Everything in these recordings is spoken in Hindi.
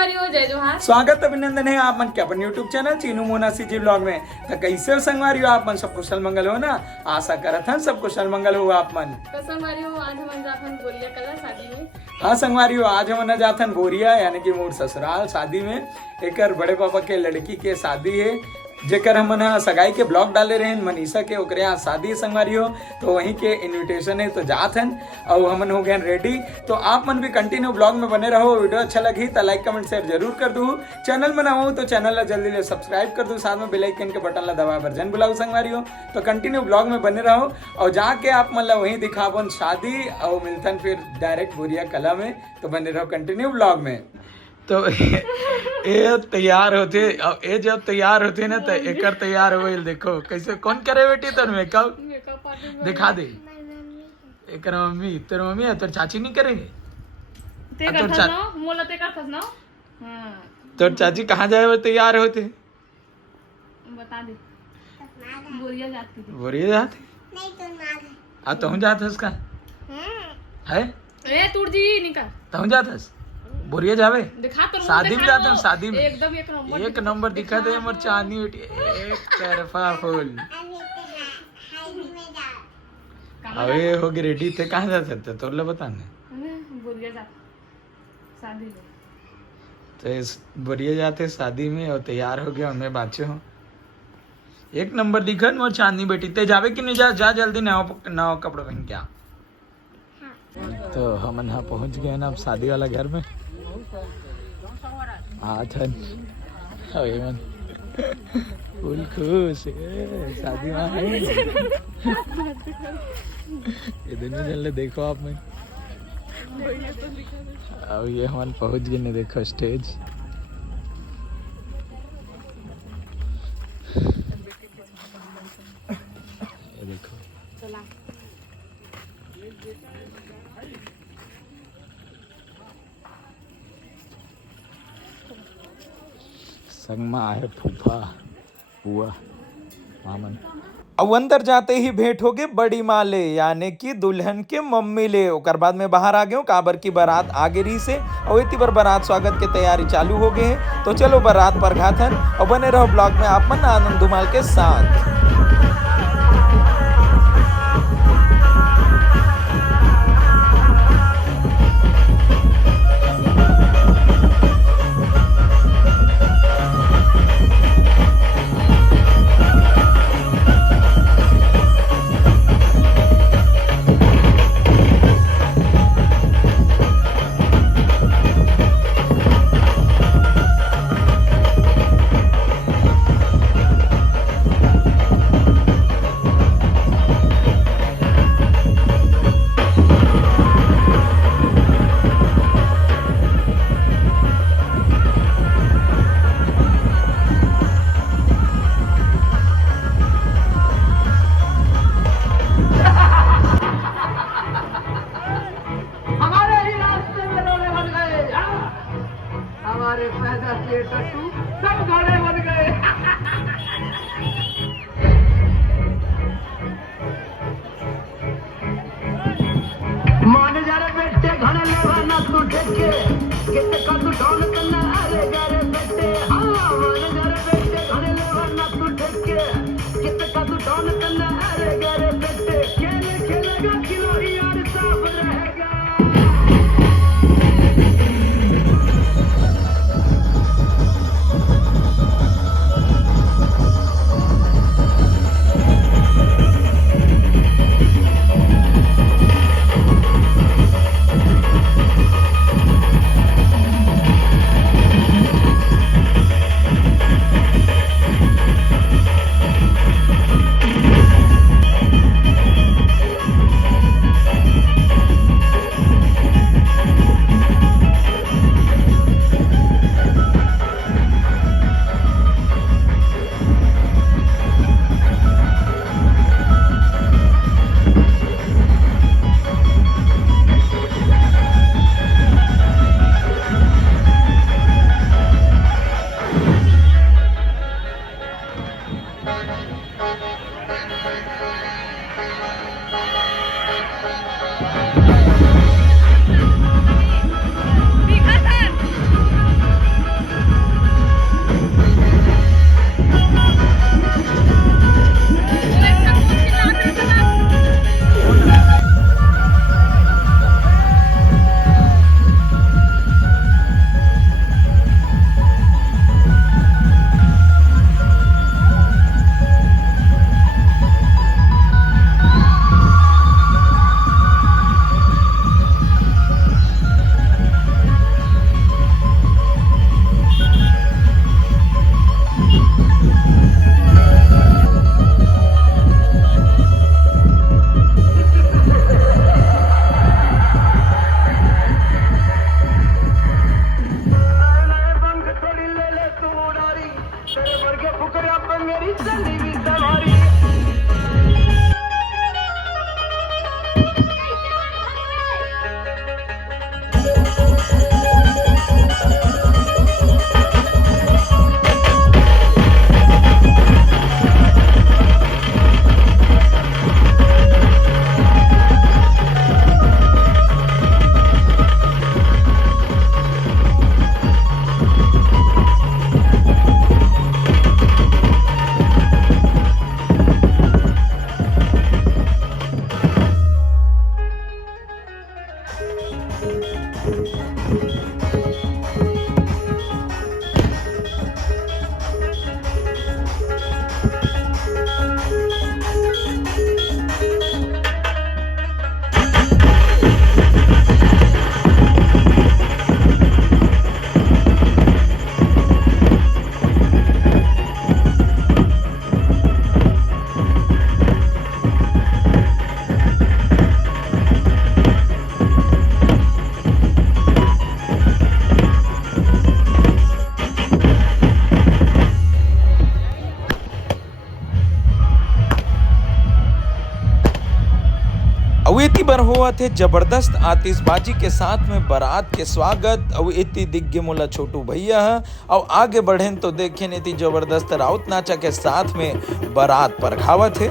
संगवारियों जय जोहार। स्वागत अभिनंदन है आप मन के अपन YouTube channel Chinu Mona CG blog में। तो कैसे हो संगवारियों, आप मन सब कुशल मंगल हो ना। आशा करत हन सब कुशल मंगल हो आप मन। तो संगवारियों आज हम जाथन बोलिया कला शादी में। हाँ संगवारियों, आज हम जाथन बोरिया यानी कि मोर ससुराल शादी में। एकर बड़े पापा के लड़की के शादी है, जेकर हमन सगाई के ब्लॉग डाले रहे मनीषा के, ओकरे यहाँ शादी है संगवारियों। तो वहीं के इनविटेशन है तो जात हन और हमन हो गए रेडी। तो आप मन भी कंटिन्यू ब्लॉग में बने रहो। वीडियो अच्छा लगी तो लाइक कमेंट शेयर जरूर कर दू। चैनल में ना हो तो चैनल ला जल्दी ले सब्सक्राइब कर दू, साथ में बेल आइकन के बटन ला दबा बर जन बुलाओ संगवारियों। तो कंटिन्यू ब्लॉग में बने रहो और जाके आप मन ला वहीं दिखावन शादी और मिलतन फिर डायरेक्ट बोरिया कला में। तो बने रहो कंटिन्यू ब्लॉग में। तो ये तैयार होते और ये जब तैयार होते ना तो एकर तैयार हो देखो कैसे कौन करे बेटी तो मेकअप दिखा दे। एकर मम्मी, तेरी मम्मी है, तेरी चाची नहीं करेंगे। तो चाची कहाँ जाए वो तैयार होते बता दे। बोरिया जाती नहीं तो तुम जात उसका है ए तुरजी निकाल तुम जात बोरिया जावे दिखा तो शादी में जाता हूँ। शादी में एकदम एक नंबर दिखा दे मोर चांदी बेटी, एक तरफा फूल। अबे हो गई रेडी थे, कहाँ जा सकते तो ले बताने। बोरिया जा शादी में तो इस बोरिया जाते शादी में और तैयार हो गया उनमें बाचे हो। एक नंबर दिखा मोर चांदी बेटी। ते जावे कि नहीं जा जल्दी नया कपड़े पहन के आ। तो हम यहाँ पहुँच गए ना अब शादी वाला घर में। आथन मन फुल खुश शादी में है। ये दोनों जन ले देखो आप में। अब ये हम पहुँच गए ने, देखो स्टेज। ये देखो संग में आए फूफा बुआ मामन। अब अंदर जाते ही भेंट हो गए बड़ी माँ ले यानी कि दुल्हन के मम्मी ले। ओकर बाद में बाहर आ गए काबर की बारात आगे रही से और इतनी बार बारात स्वागत के तैयारी चालू हो गए हैं। तो चलो बारात पर घाथन और बने रहो ब्लॉग में आप मन आनंद धुमाल के साथ। हुआ थे जबरदस्त आतिशबाजी के साथ में बारात के स्वागत और इतनी दिग्गे मोला छोटू भैया और आगे बढ़े तो देखे ने थी जबरदस्त राउत नाचा के साथ में बारात पर खावत है।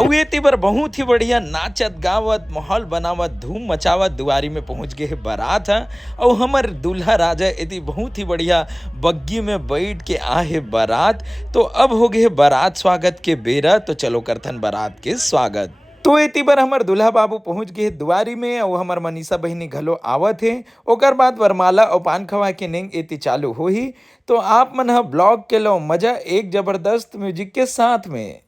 अवेती पर बहुत ही बढ़िया नाचत गावत माहौल बनावत धूम मचावत दुआरी में पहुंच गए बारात है और हमर दूल्हा राजा इतनी बहुत ही बढ़िया बग्गी में बैठ के आहे बारात। तो अब हो गए बारात स्वागत के बेरा, तो चलो करथन बारात के स्वागत। तो इतनी बार हमार दूल्हा बाबू पहुंच गए दुआरी में और हमार मनीषा बहनी घलो आवत है। ओकर बाद वरमाला और पान खवा के नेंग इतनी चालू हो ही। तो आप मन ब्लॉग के लो मजा एक जबरदस्त म्यूजिक के साथ में।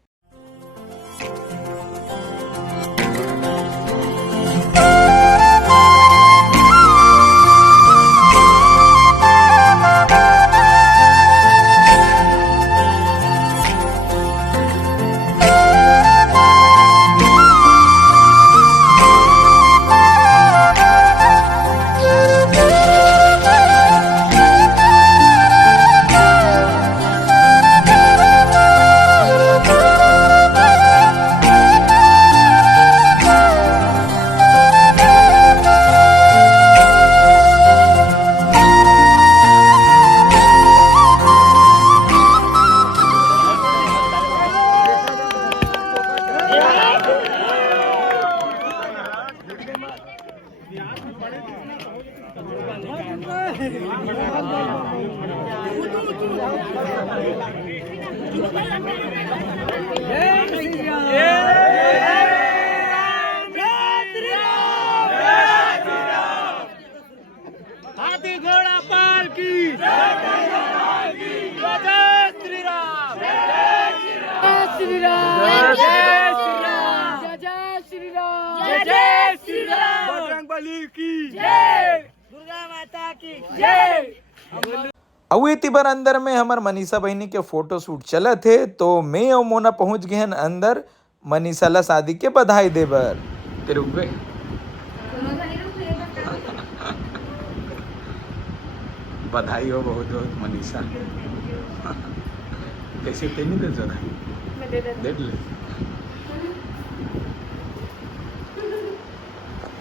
हाथी घोड़ा पाल की जय श्री राम, जय श्री राम, जय श्री राम, जय श्री राम, बजरंगबली की जय, दुर्गा माता की जय। अवेती बार अंदर में हमार मनीषा बहनी के फोटो शूट चला थे। तो मैं और मोना पहुंच गए अंदर मनीषा ला शादी के बधाई देबर। ते रुक गए बधाई हो बहुत बहुत मनीषा। कैसे ते नहीं दे जरा दे ले।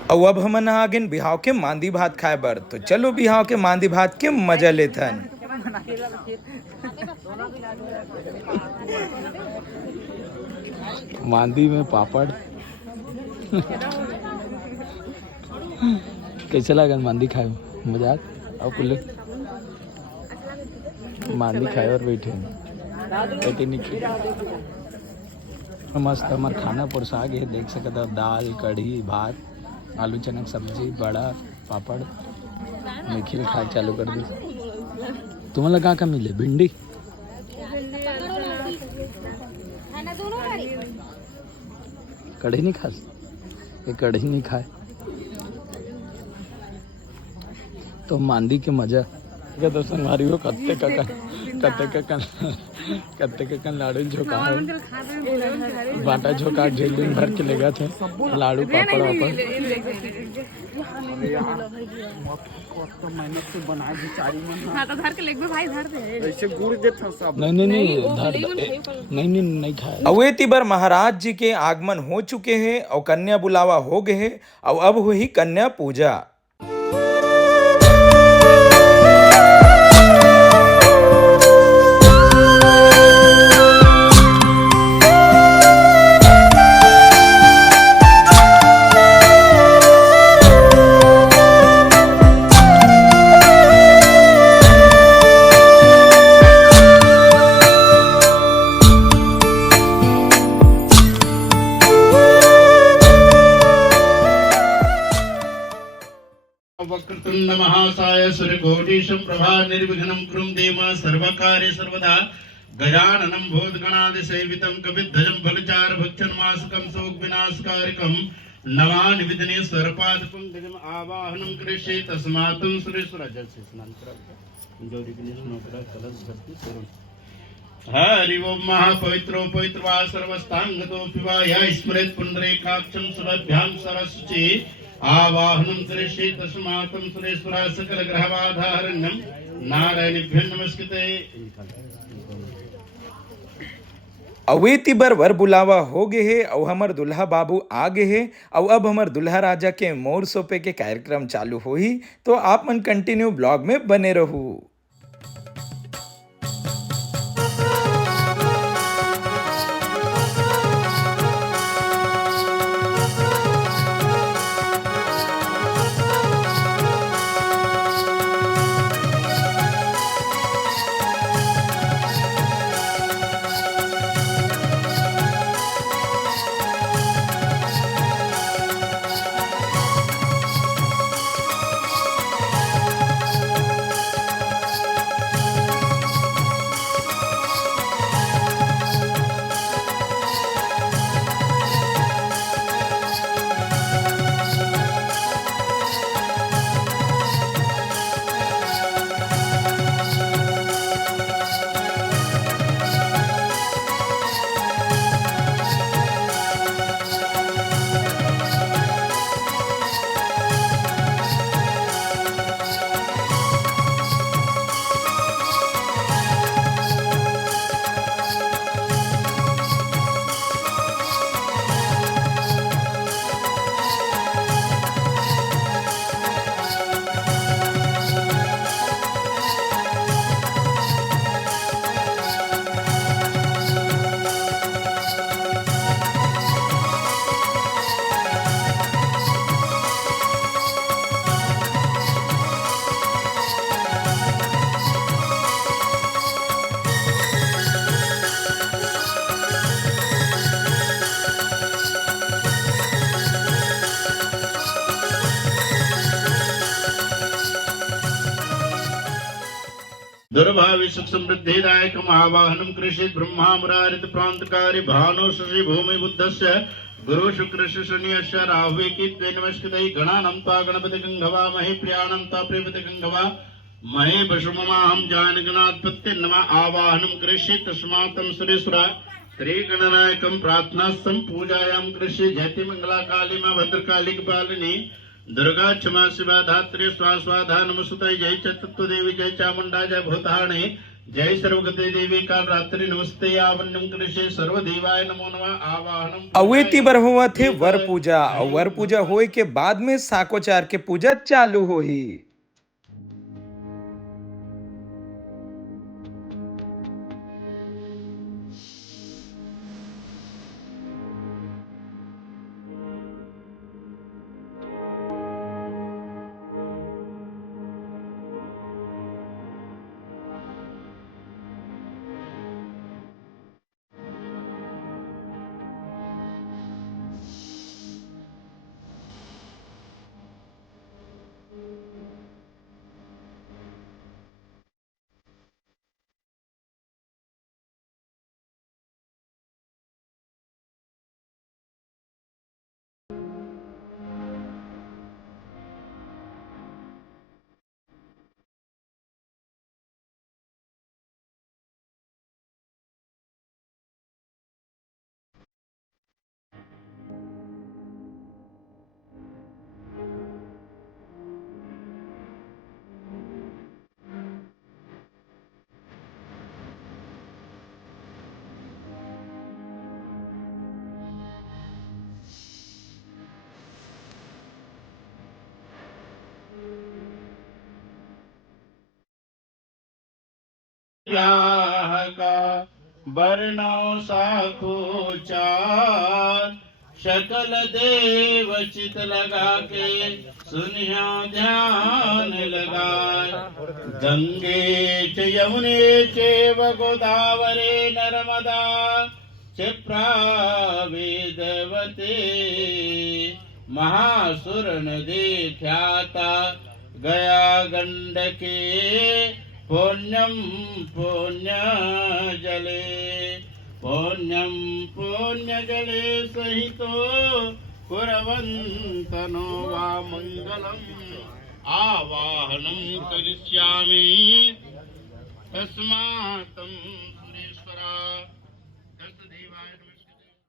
और अब हमन आगे बिहाव के मांदी भात खाए बर। तो चलो बिहाव के मांदी भात के मजा लेथन। मांदी में पापड़ कैसे लगा मांदी खाए मजाक और कुल्ले मांदी खाए और बैठे मस्त हमार खाना परसा गए देख सकते दाल कढ़ी भात आलू चना सब्जी बड़ा पापड़ निखिल खा चालू कर दी। तुम्हारा कहाँ का मिले भिंडी कढ़ी नहीं खास ये कढ़ी नहीं खाए तो मांदी के मजा क्या दर्शन मारी हो कत्ते का लाडू झोंका है बाटा झोंका झेल दिन भर के लेगा थे लाडू पापड़ वापड़ मेहनत से बनाए बेचारी मन हाँ तो धर के लेग भाई धर दे ऐसे गुड़ देत हो सब नहीं खाया। अवेती बार महाराज जी के आगमन हो चुके हैं और कन्या बुलावा हो गए हैं और अब हुई कन्या पूजा। वक्रतुंड महासाय सूर्यकोटिशं प्रभा निर्विघ्नं कुरु देव सर्वकार्ये सर्वदा गजाननं भूतगणादिसेवितं कपिध्वजं फलचार भक्षणमासकं शोक विनाशकारकं नवान विदने सर्पाद पंकजम आवाहनम कृष्य तस्मातम सुरेश्वर जल से स्नान करा गौरी गणेश नोकरा कलश भक्ति स्वरूप हरि ओम महापवित्रो पवित्रवा सर्वस्तांगतो पिवा या स्मृत पुंडरीकाक्षं सुभभ्यां सरस्वती आवाहनम कृष्य तस्मातम सुरेश्वर सकल ग्रहबाधारण्यम नारायणभ्यो नमस्कृते। अवेती बर वर बुलावा हो गए है और हमर दुल्हा बाबू आ गए है और अब हमर दुल्हा राजा के मोर सोपे के कार्यक्रम चालू हो ही तो आप मन कंटिन्यू ब्लॉग में बने रहू। दुर्भावि सुख समृद्धिदायकम आवाहनम कृषि ब्रह्मा मुरारित प्रांतकारी भानो शशि भूमि बुद्धस्य गुरु शुक्र शनिश्च राहुवे की द्वे नमस्कृते गणानंता गणपति गंगवा महे प्रियानंता प्रियपति गंगवा महे बशुममाहम जानगणात्पत्ति नमः आवाहनम कृषि तस्मातम सुरेश्वरा श्री गणनायकम प्रार्थनास्तम पूजायां कृषि जयति मंगला काली मां भद्रकाली कपालिनी दुर्गा क्षमा शिवा धात्री स्वास्वाधा नमस्ते जय चतुर्थ देवी जय चामुंडा जय भूताणे जय सर्वगते देवी काल रात्रि नमस्ते आवन्यम कृषि सर्व देवाय नमो नमः आवाहनम। अवेती बर हुआ थे वर पूजा और वर पूजा होए के बाद में साकोचार के पूजा चालू हो ही। का वर्णो साखो चार शकल देव चित लगा के सुनिया ध्यान लगाए गंगे च यमुने चैव गोदावरे नर्मदा क्षिप्रा वेदवते महासुर नदी ख्याता गया गंडके पुण्यम पुण्य जले पुण्यम पुण्य जले सहितो कुर्वन्तनो वा मङ्गलम् आवाहनं करिष्यामि तस्मात्